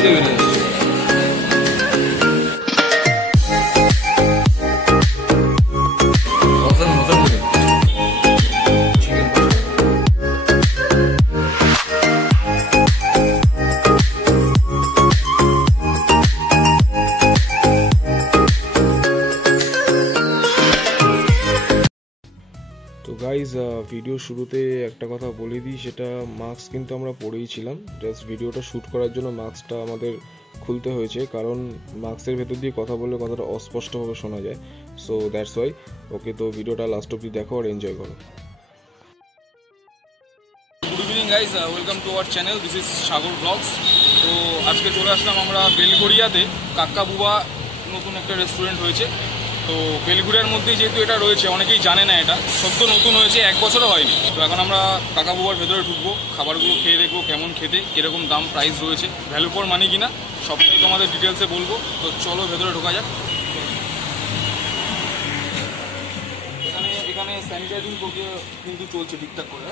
ছিঁড়ে বেরিয়ে আসছে। তো গাইজ ভিডিও শুরুতে একটা কথা বলে দিই, সেটা মাস্ক কিন্তু আমরা পরেই ছিলাম। জাস্ট ভিডিওটা শ্যুট করার জন্য মাস্কটা আমাদের খুলতে হয়েছে, কারণ মাস্কের ভেতর দিয়ে কথা বললে কথাটা অস্পষ্টভাবে শোনা যায়। So that's why. ওকে, তো ভিডিওটা লাস্ট অবধি দেখো আর এনজয় করো। Good evening guys, welcome to our channel. This is Sagar blogs. তো আজকে চলে আসলাম আমরা বেলঘড়িয়াতে। কাকা বুবা নতুন একটা রেস্টুরেন্ট হয়েছে। তো বেলঘড়িয়ার মধ্যেই যেহেতু এটা রয়েছে, অনেকেই জানে না, এটা সদ্য নতুন হয়েছে, 1 বছরও হয়নি। তো এখন আমরা কাকা বুবার ভেতরে ঢুকবো, খাবারগুলো খেয়ে দেখবো কেমন খেতে, কীরকম দাম প্রাইস রয়েছে, ভ্যালু ফর মানি কিনা, সবটাই তোমাদের ডিটেলসে বলবো। তো চলো ভেতরে ঢোকা যাক। এখানে স্যানিটাইজিং প্রক্রিয়া কিন্তু চলছে ঠিকঠাক করে।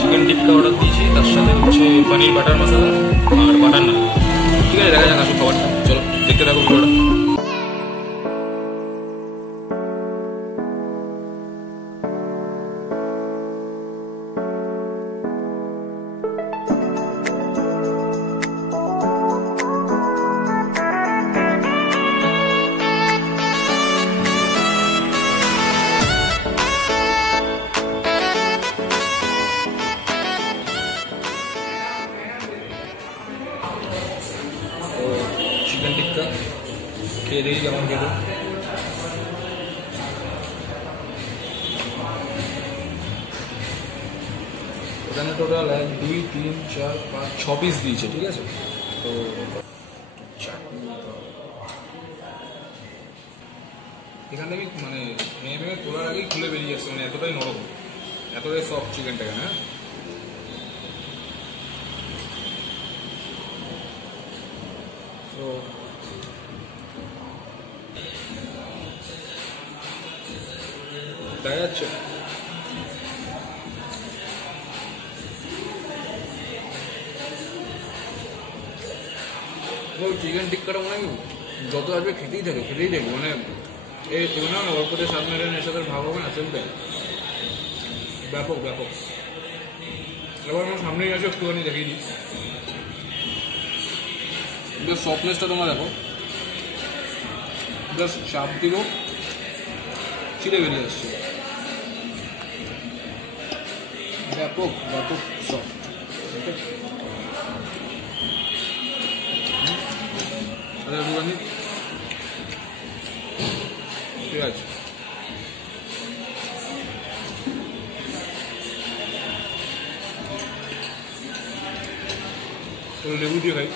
চিকেন টিক্কা অর্ডার দিয়েছি, তার সাথে হচ্ছে পনির বাটার মশলা আর বাটার নান। ঠিক আছে, দেখা যাক আসুন খাবারটা। চলো দেখতে থাকো ভিডিওটা। চিকেন টিক্কা খেয়ে দেখি কেমন খেতে। এখানে টোটাল 1 2 3 4 5 6 পিস দিয়েছে। ঠিক আছে, তো এখান থেকে মানে ভেঙে ভেঙে তোলার আগেই খুলে বেরিয়ে যাচ্ছে, মানে এতটাই নরম, এতটাই সফট চিকেনটা। হ্যাঁ, তো দেখা যাচ্ছে চিকেন টিক্কাটা মনে হয় যত আসবে খেতেই থাকে মানে এগুলো না অল্পতে স্বাদ মেরে এর সাথে ভাব হবে না, চলবে ব্যাপক। এবার আমার সামনেই আছে, একটুখানি দেখিয়ে দিই। জাস্ট সফটনেসটা তোমরা দেখো, জাস্ট চাপ দিব ছিঁড়ে বেরিয়ে আসছে। ব্যাপক সফট। ঠিক আছে, লেবু দিয়ে খাই।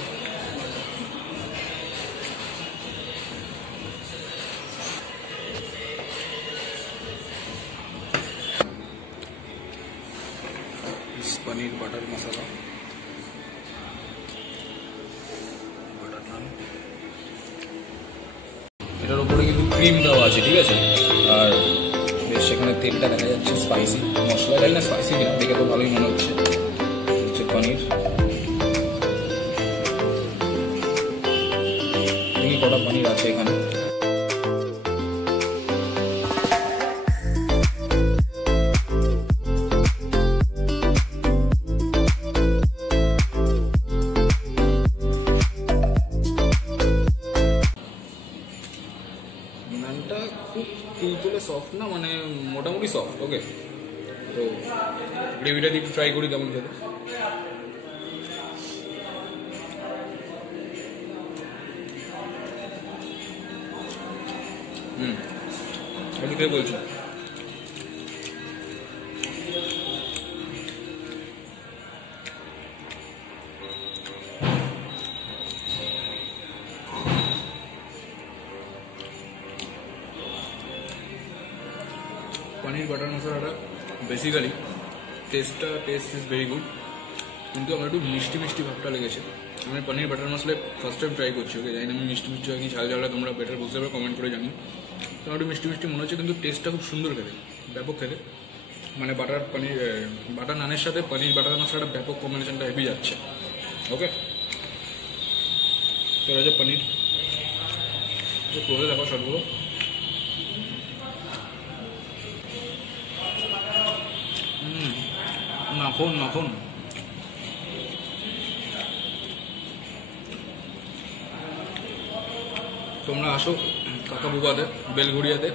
পনির বাটার মশলা, বাটার নান, এটার উপরে কিন্তু ক্রিম দেওয়া আছে, ঠিক আছে। আর বেশ সেখানে তেলটা দেখা যাচ্ছে স্পাইসি, মশলা জানি না স্পাইসি কিনা, দেখে তো ভালোই মনে হচ্ছে। হচ্ছে পনির, দেখি কটা পনির আছে এখানে। নানটা খুব তুলতুলে সফট না, মানে মোটামুটি সফট। ওকে, তো গ্রেভিটা দিয়ে একটু ট্রাই করি কেমন খেতে। আমি খেয়ে বলছি, পনির বাটার মশলাটা basically test is very good, কিন্তু আমার একটু মিষ্টি মিষ্টি ভাবটা লেগেছে। আমি পনির বাটার মশলা ফার্স্ট টাইম ট্রাই করছি। ওকে, জানি না আমি মিষ্টি মিষ্টি হয় কি ঝাল ঝালটা তোমরা বেটার বুঝতে পারো, কমেন্ট করে জানি। তোমার একটু মিষ্টি মিষ্টি মনে হচ্ছে, কিন্তু টেস্টটা খুব সুন্দর খেতে, ব্যাপক খেতে। মানে বাটার নানের সাথে পনির বাটার মশলাটা ব্যাপক কম্বিনেশনটা হেভি যাচ্ছে। ওকে, তো হচ্ছে পনির করে দেখো সবগুলো। মাখন মাখন, তোমরা আসো কাকা বুবাতে, বেলঘড়িয়াতে।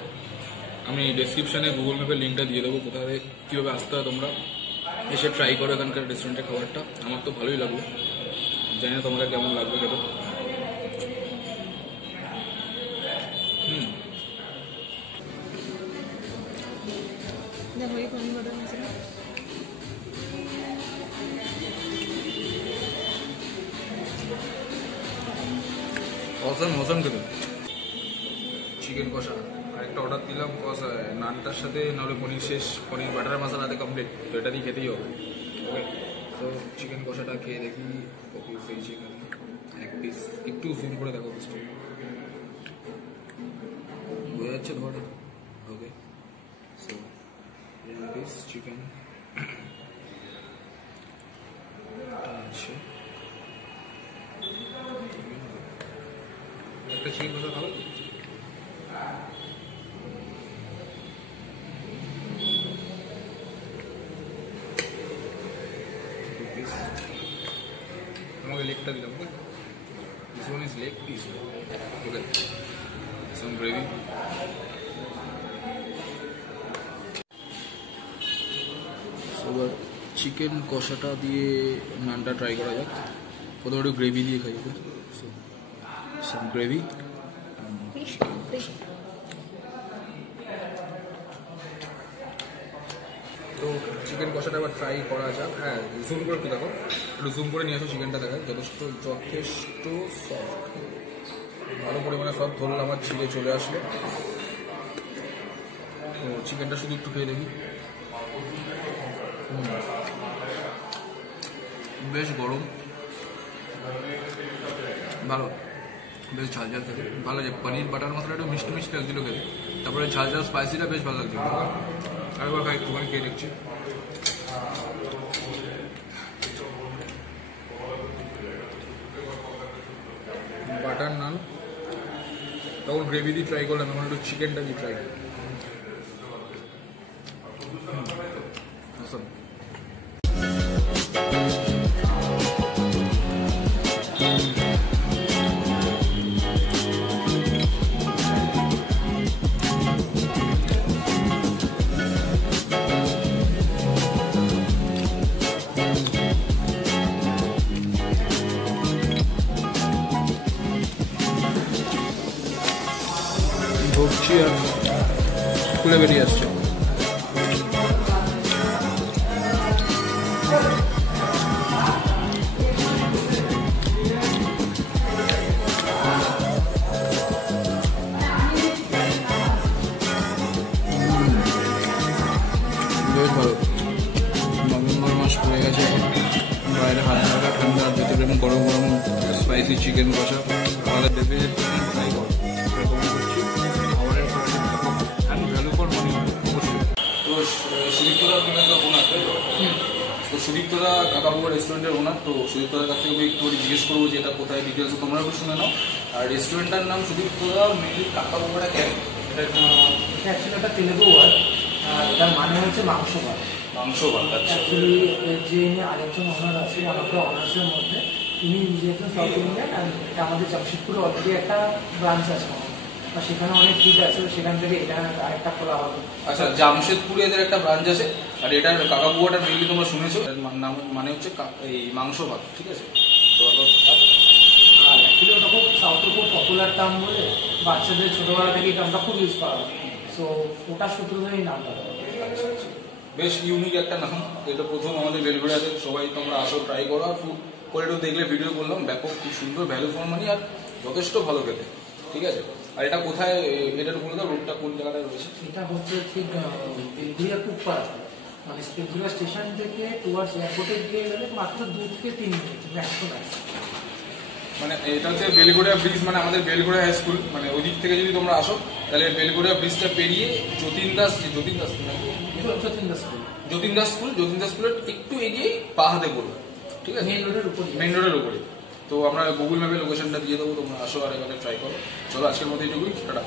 আমি ডেসক্রিপশানে গুগল ম্যাপের লিঙ্কটা দিয়ে দেবো, কোথায় কীভাবে আসতে হয়। তোমরা এসে ট্রাই করো এখানকার রেস্টুরেন্টের খাবারটা, আমার তো ভালোই লাগলো, জানি না তোমাদের কেমন লাগবে খেতে। দেখো এই পনির বাটার মশলা অসাম খেতে। চিকেন কষা আরেকটা অর্ডার দিলাম, কষা নানটার সাথে, নাহলে পনির শেষ, পনির বাটার মশলাতে কমপ্লিট, তো এটা দিয়ে খেতেই হবে। ওকে, তো চিকেন কষাটা খেয়ে দেখি কপিস এই চিকেন এক পিস, একটু জুম করে দেখো পিসটা, বোঝা যাচ্ছে ধোয়াটা। ওকে, সো এক পিস চিকেন আছে, একটা চিকেন কষা খাবো। আমাকে লেগটা দিলাম। Okay, this one is leg piece. Okay, some gravy. এবার চিকেন কষাটা দিয়ে নানটা ট্রাই করা যাক। প্রথমে একটু গ্রেভি দিয়ে খাই। ওকে, সো সাম গ্রেভি। তো চিকেন কষাটা এবার ট্রাই করা যাক। হ্যাঁ, জুম করে একটু দেখো, একটু জুম করে নিয়ে আসো চিকেনটা দেখায়। যথেষ্ট সফট, ভালো পরিমাণে সব ধরলে আমার ছিঁড়ে চলে আসলো। তো চিকেনটা শুধু একটু খেয়ে দেখি। বেশ গরম, ভালো, বেশ ঝাল ঝাল খেতে ভালো লাগে। পনির বাটার মশলা একটু মিষ্টি মিষ্টি লাগছিল খেতে, তারপরে ঝাল ঝাল স্পাইসিটা বেশ ভালো লাগছিল। আরেকবার খাই, একটুখানি খেয়ে দেখছি। বাটার নান, তখন গ্রেভি দিয়ে ট্রাই করলাম, এখন একটু চিকেনটা দিয়ে ট্রাই করি। ঢুকছি আর খুলে বেরিয়ে আসছে। বেশ ভালো, নভেম্বর মাস পড়ে গেছে এখন, চিকেন কষা আমাদের বেবিজের চিকেন ফ্রাই রেকমেন্ড করছি খাবারের অ্যান্ড ভ্যালু ফর মানি অবশ্যই। তো সুদীপ্তদা তুমি একটা ওনার তাই তো? তো সুদীপ্তদা কাকাবুয়া রেস্টুরেন্টের ওনার। তো সুদীপ্তদার কাছ থেকে আমি একটু জিজ্ঞেস করবো যে এটা কোথায়, ডিটেলস তোমরা একটু শুনে নাও। আর রেস্টুরেন্টটার নাম সুদীপ্তদা মেনলি কাকাবুয়াটা কেন, এটা অ্যাকচুয়ালি একটা তেলেগু ওয়ার্ড, এটার মানে হচ্ছে মাংস ভাত। মাংস ভাত। আচ্ছা, অ্যাকচুয়ালি যে আরেকজন অনার আছে আমাদের অনার্সের মধ্যে, তিনি যেহেতু সাউথ ইন্ডিয়ান, আর এটা আমাদের জামশেদপুরে অলরেডি একটা ব্রাঞ্চ আছে বা সেখানে অনেক ফিট আছে, সেখান থেকে এটা আরেকটা খোলা হবে। আচ্ছা, জামশেদপুরে এদের একটা ব্রাঞ্চ আছে, আর এটার কাকাবুয়াটা মেনলি তোমরা শুনেছো, এর নাম মানে হচ্ছে এই মাংস ভাত, ঠিক আছে? তো আর অ্যাকচুয়ালি ওটা খুব সাউথের খুব পপুলার টার্ম বলে বাচ্চাদের ছোটোবেলা থেকে এই টার্মটা খুব ইউজ করা হয়, সো ওটা সূত্র ধরে এই নামটা। বেশ ইউনিক একটা নাম, এটা প্রথম আমাদের বেলঘড়িয়াতে। সবাই তোমরা আসো, ট্রাই করো। আর ফুড কোয়ালিটিও দেখলে, ভিডিও করলাম, ব্যাপক খুব সুন্দর, ভ্যালু ফর মানি, আর যথেষ্ট ভালো খেতে, ঠিক আছে? আর এটা কোথায়, এটার বলে দাও রোডটা কোন জায়গাটায় রয়েছে? এটা হচ্ছে ঠিক বেলঘড়িয়া কুকপাড়া, মানে বেলঘড়িয়া স্টেশন থেকে টুয়ার্ডস এয়ারপোর্টে গিয়ে গেলে মাত্র 2 থেকে 3 মিনিট ম্যাক্সিমাম। মানে এটা হচ্ছে বেলঘড়িয়া ব্রিজ, মানে আমাদের বেলঘড়িয়া হাই স্কুল, মানে ওই দিক থেকে যদি তোমরা আসো তাহলে বেলঘড়িয়া ব্রিজটা পেরিয়ে যতীন দাস স্কুলের একটু এগিয়ে পা হাতে পড়বে, ঠিক আছে? মেইন রোডের উপর, মেইন রোডের উপরে। তো আমরা গুগল ম্যাপে লোকেশনটা দিয়ে দেবো, তোমরা আসো আর এখানে ট্রাই করো। চলো আজকের মতো এইটুকুই, টাটা।